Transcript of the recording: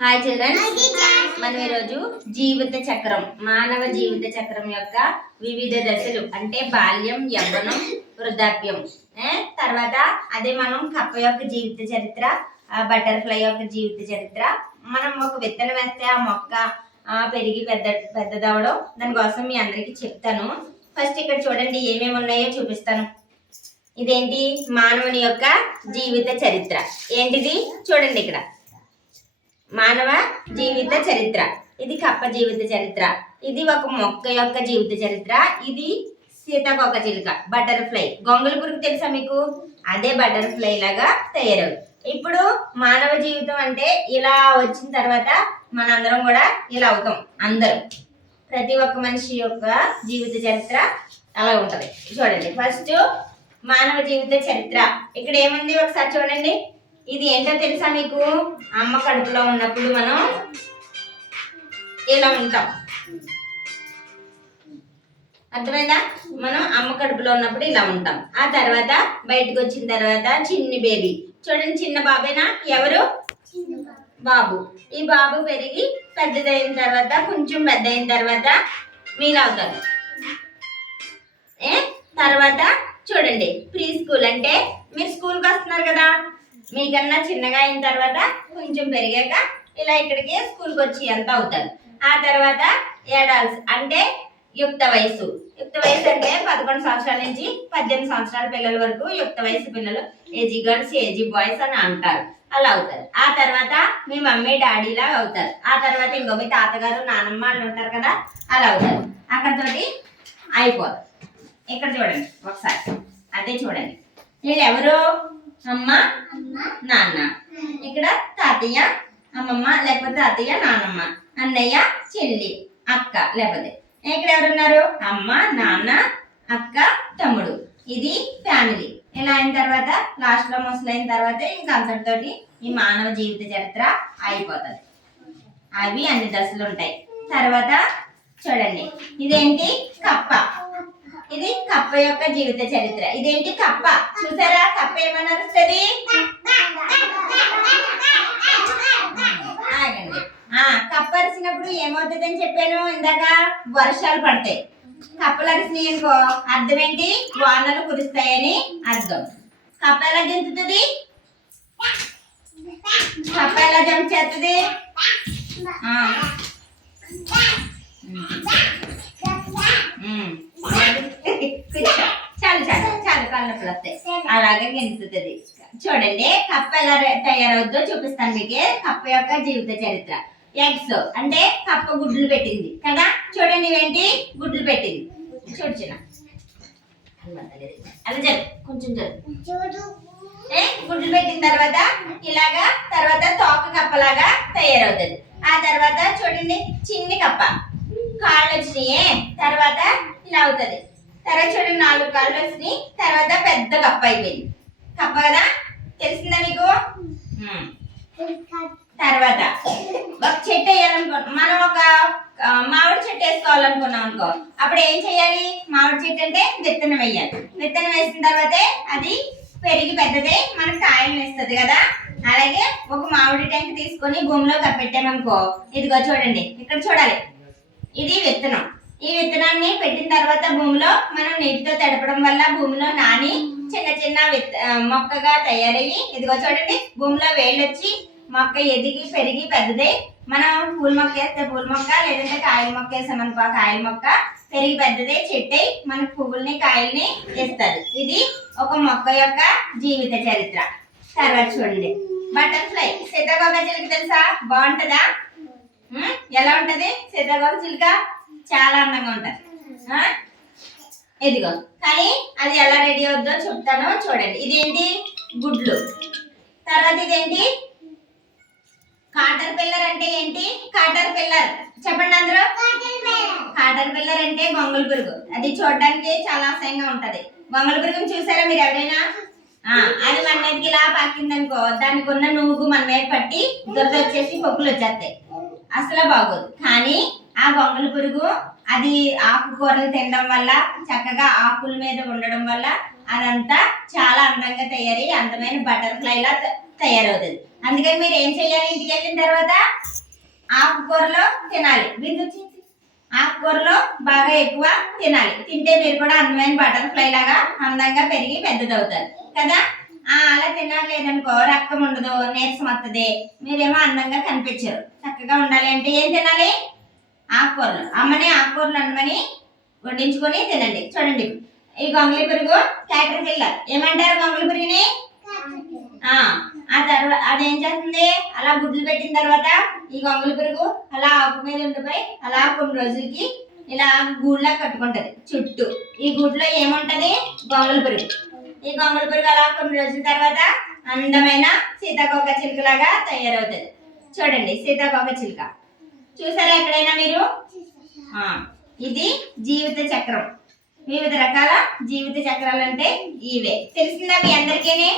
Hi children, మనం ఈరోజు జీవిత చక్రం, మానవ జీవిత చక్రం యొక్క వివిధ దశలు అంటే బాల్యం, యవ్వనం, వృద్ధాప్యం, తర్వాత అదే మనం కప్ప యొక్క జీవిత చరిత్ర, బటర్ఫ్లై యొక్క జీవిత చరిత్ర. మనం ఒక విత్తనం వేస్తే ఆ మొక్క పెరిగి పెద్దదవడం, దానికోసం మీ అందరికీ చెప్తాను. ఫస్ట్ ఇక్కడ చూడండి ఏమేమి ఉన్నాయో చూపిస్తాను. ఇదేంటి? మానవుని యొక్క జీవిత చరిత్ర. ఏంటిది? చూడండి ఇక్కడ మానవ జీవిత చరిత్ర. ఇది కప్ప జీవిత చరిత్ర. ఇది ఒక మొక్క యొక్క జీవిత చరిత్ర. ఇది సీతాకోక చిలుక, బటర్ఫ్లై. గొంగళి పురుగు తెలుసా మీకు? అదే బటర్ఫ్లై లాగా తయారవుతుంది. ఇప్పుడు మానవ జీవితం అంటే ఇలా వచ్చిన తర్వాత మనందరం కూడా ఇలా అవుతాం. అందరం, ప్రతి ఒక్క మనిషి యొక్క జీవిత చరిత్ర అలా ఉంటది. చూడండి ఫస్ట్ మానవ జీవిత చరిత్ర. ఇక్కడ ఏముంది ఒకసారి చూడండి. ఇది ఏంటో తెలుసా మీకు? అమ్మ కడుపులో ఉన్నప్పుడు మనం ఇలా ఉంటాం. అర్థమైందా? మనం అమ్మ కడుపులో ఉన్నప్పుడు ఇలా ఉంటాం. ఆ తర్వాత బయటకు వచ్చిన తర్వాత చిన్ని బేబీ. చూడండి, చిన్న బాబేనా? ఎవరు? బాబు. ఈ బాబు పెరిగి పెద్దదైన తర్వాత, కొంచెం పెద్ద అయిన తర్వాత మీరు అవుతారు. తర్వాత చూడండి ప్రీ స్కూల్ అంటే మీరు స్కూల్కి వస్తున్నారు కదా. మీకన్నా చిన్నగా అయిన తర్వాత కొంచెం పెరిగాక ఇలా ఇక్కడికి స్కూల్కి వచ్చి ఎంత అవుతారు. ఆ తర్వాత ఏడాల్స్ అంటే యుక్త వయసు. యుక్త వయసు అంటే 11 సంవత్సరాల నుంచి 18 సంవత్సరాల పిల్లల వరకు యుక్త వయసు పిల్లలు, ఏజీ గర్ల్స్, ఏజీ బాయ్స్ అని అంటారు. అలా అవుతారు. ఆ తర్వాత మీ మమ్మీ డాడీలా అవుతారు. ఆ తర్వాత ఇంకో మీ తాతగారు, నానమ్మ వాళ్ళు ఉంటారు కదా, అలా అవుతారు. అక్కడతోటి అయిపోతారు. ఇక్కడ చూడండి ఒకసారి, అదే చూడండి. వీళ్ళు ఎవరు? అమ్మ, నాన్న. ఇక్కడ తాతయ్య, అమ్మమ్మ, లేకపోతే తాతయ్య, నాన్నమ్మ, అన్నయ్య, చెల్లి, అక్క. లేకపోతే ఇక్కడ ఎవరున్నారు? అమ్మ, నాన్న, అక్క, తమ్ముడు. ఇది ఫ్యామిలీ. ఇలా అయిన తర్వాత లాస్ట్ లో ముసలైన తర్వాత ఇంకా అంతటితోటి ఈ మానవ జీవిత చరిత్ర అయిపోతుంది. అవి అన్ని దశలు ఉంటాయి. తర్వాత చూడండి, ఇదేంటి? కప్ప. ఇది కప్ప యొక్క జీవిత చరిత్ర. ఇదేంటి? కప్ప. చూసారా కప్ప ఏమని అరుస్తుంది? ఆగండి. కప్ప అరిసినప్పుడు ఏమవుతుందని చెప్పాను ఇందాక? వర్షాలు పడతాయి. కప్పలు అరిసినాయి అనుకో అర్థం ఏంటి? వానలు కురుస్తాయని అర్థం. కప్ప ఎలా గెంతుతుంది? కప్ప ఎలా జంప్ చేస్తుంది? చాలు చాలు చాలు, కళ్ళప్పుడు వస్తాయి. అలాగే గెంతుతుంది. చూడండి కప్ప ఎలా తయారవుద్దో చూపిస్తాను మీకు. కప్ప యొక్క జీవిత చరిత్ర. ఎగ్స్ అంటే కప్ప గుడ్లు పెట్టింది కదా. చూడండి ఇవేంటి? గుడ్లు పెట్టింది. చూడు చిన్న, అలా జరు, కొంచెం జరు. గుడ్లు పెట్టిన తర్వాత ఇలాగా, తర్వాత తోక కప్పలాగా తయారవుతుంది. ఆ తర్వాత చూడండి చిన్ని కప్ప, కాళ్ళు వచ్చినాయే, తర్వాత ఇలా అవుతుంది. తర్వాత చూడండి 4 కాళ్ళు వచ్చినాయి, తర్వాత పెద్ద కప్ప అయిపోయింది. కప్ప కదా, తెలిసిందా మీకు? తర్వాత ఒక చెట్టు వేయాలనుకో, మనం ఒక మామిడి చెట్టు వేసుకోవాలనుకున్నాం అనుకో, అప్పుడు ఏం చేయాలి? మామిడి చెట్టు అంటే విత్తనం వేయాలి. విత్తనం వేసిన తర్వాతే అది పెరిగి పెద్దదే మనకు కాయలు వేస్తుంది కదా. అలాగే ఒక మామిడి ట్యాంక్ తీసుకొని భూమిలో కప్పెట్టామనుకో, ఇదిగో చూడండి ఇక్కడ చూడాలి, ఇది విత్తనం. ఈ విత్తనాన్ని పెట్టిన తర్వాత భూమిలో మనం నీటితో తడపడం వల్ల భూమిలో నాని చిన్న చిన్న మొక్కగా తయారయ్యి, ఇదిగో చూడండి భూమిలో వేళ్ళు వచ్చి మొక్క ఎదిగి పెరిగి పెద్దదై, మనం పూల మొక్క వేస్తే పూల మొక్క, లేదంటే కాయల మొక్క వేసామనుకో కాయల మొక్క పెరిగి పెద్దదై చెట్టై మనకు పువ్వుల్ని కాయల్ని ఇస్తుంది. ఇది ఒక మొక్క యొక్క జీవిత చరిత్ర. తర్వాత చూడండి బటర్ఫ్లై. సీతాకోక చిలుక తెలుసా? బాగుంటుందా? ఎలా ఉంటది సీతాకోక చిలుక? చాలా అందంగా ఉంటది. ఇదిగో, కానీ అది ఎలా రెడీ అవుద్దో చెప్తాను చూడండి. ఇదేంటి? గుడ్లు. తర్వాత ఇదేంటి? కాటర్ పిల్లర్. అంటే ఏంటి కాటర్ పిల్లర్? చెప్పండి అందరూ. కాటర్ పిల్లర్ అంటే గొంగళి పురుగు. అది చూడడానికి చాలా అసహ్యంగా ఉంటది. గొంగళి పురుగుని చూసారా మీరు ఎవరైనా? అది మన మీదకి ఇలా పాకిందనుకో, దానికి ఉన్న నువ్వు మన మీద పట్టి దురద వచ్చేసి పొక్కులు వచ్చేస్తాయి. అసలు బాగోదు. కానీ ఆ గొంగళి పురుగు అది ఆకుకూరలు తినడం వల్ల, చక్కగా ఆకుల మీద ఉండడం వల్ల అదంతా చాలా అందంగా తయారై అందమైన బటర్ఫ్లై లా తయారవుతుంది. అందుకని మీరు ఏం చేయాలి? ఇంటికి వెళ్ళిన తర్వాత ఆకుకూరలు తినాలి. ఆకుకూరలు బాగా ఎక్కువ తినాలి. తింటే మీరు కూడా అందమైన బటర్ఫ్లై లాగా అందంగా పెరిగి పెద్దదవుతారు కదా. అలా తినలేదనుకో రక్తం ఉండదు, నీరసం వస్తుంది, మీరేమో అందంగా కనిపించరు. చక్కగా ఉండాలి అంటే ఏం తినాలి? ఆకుకూరలు. అమ్మని ఆకుకూరలు అన్నమని వడ్డించుకొని తినండి. చూడండి ఈ గొంగళి పురుగు క్యాటర్ కిల్లర్. ఏమంటారు గొంగళి పురుగుని? ఆ తర్వాత అదేం చేస్తుంది, అలా గుడ్లు పెట్టిన తర్వాత ఈ గొంగళి పురుగు అలా ఆకు మీద ఉండిపోయి అలా కొన్ని రోజులకి ఇలా గూడులా కట్టుకుంటది చుట్టూ. ఈ గూడులో ఏముంటది? గొంగళి పురుగు. ఈ గొంగళి పురుగు అలా కొన్ని రోజుల తర్వాత అందమైన సీతాకోక చిలుకలాగా తయారవుతుంది. చూడండి సీతాకోక చిలుక చూసారా ఎక్కడైనా మీరు? ఇది జీవిత చక్రం. వివిధ రకాల జీవిత చక్రాలు అంటే ఇవే. తెలిసిందా మీ అందరికీ?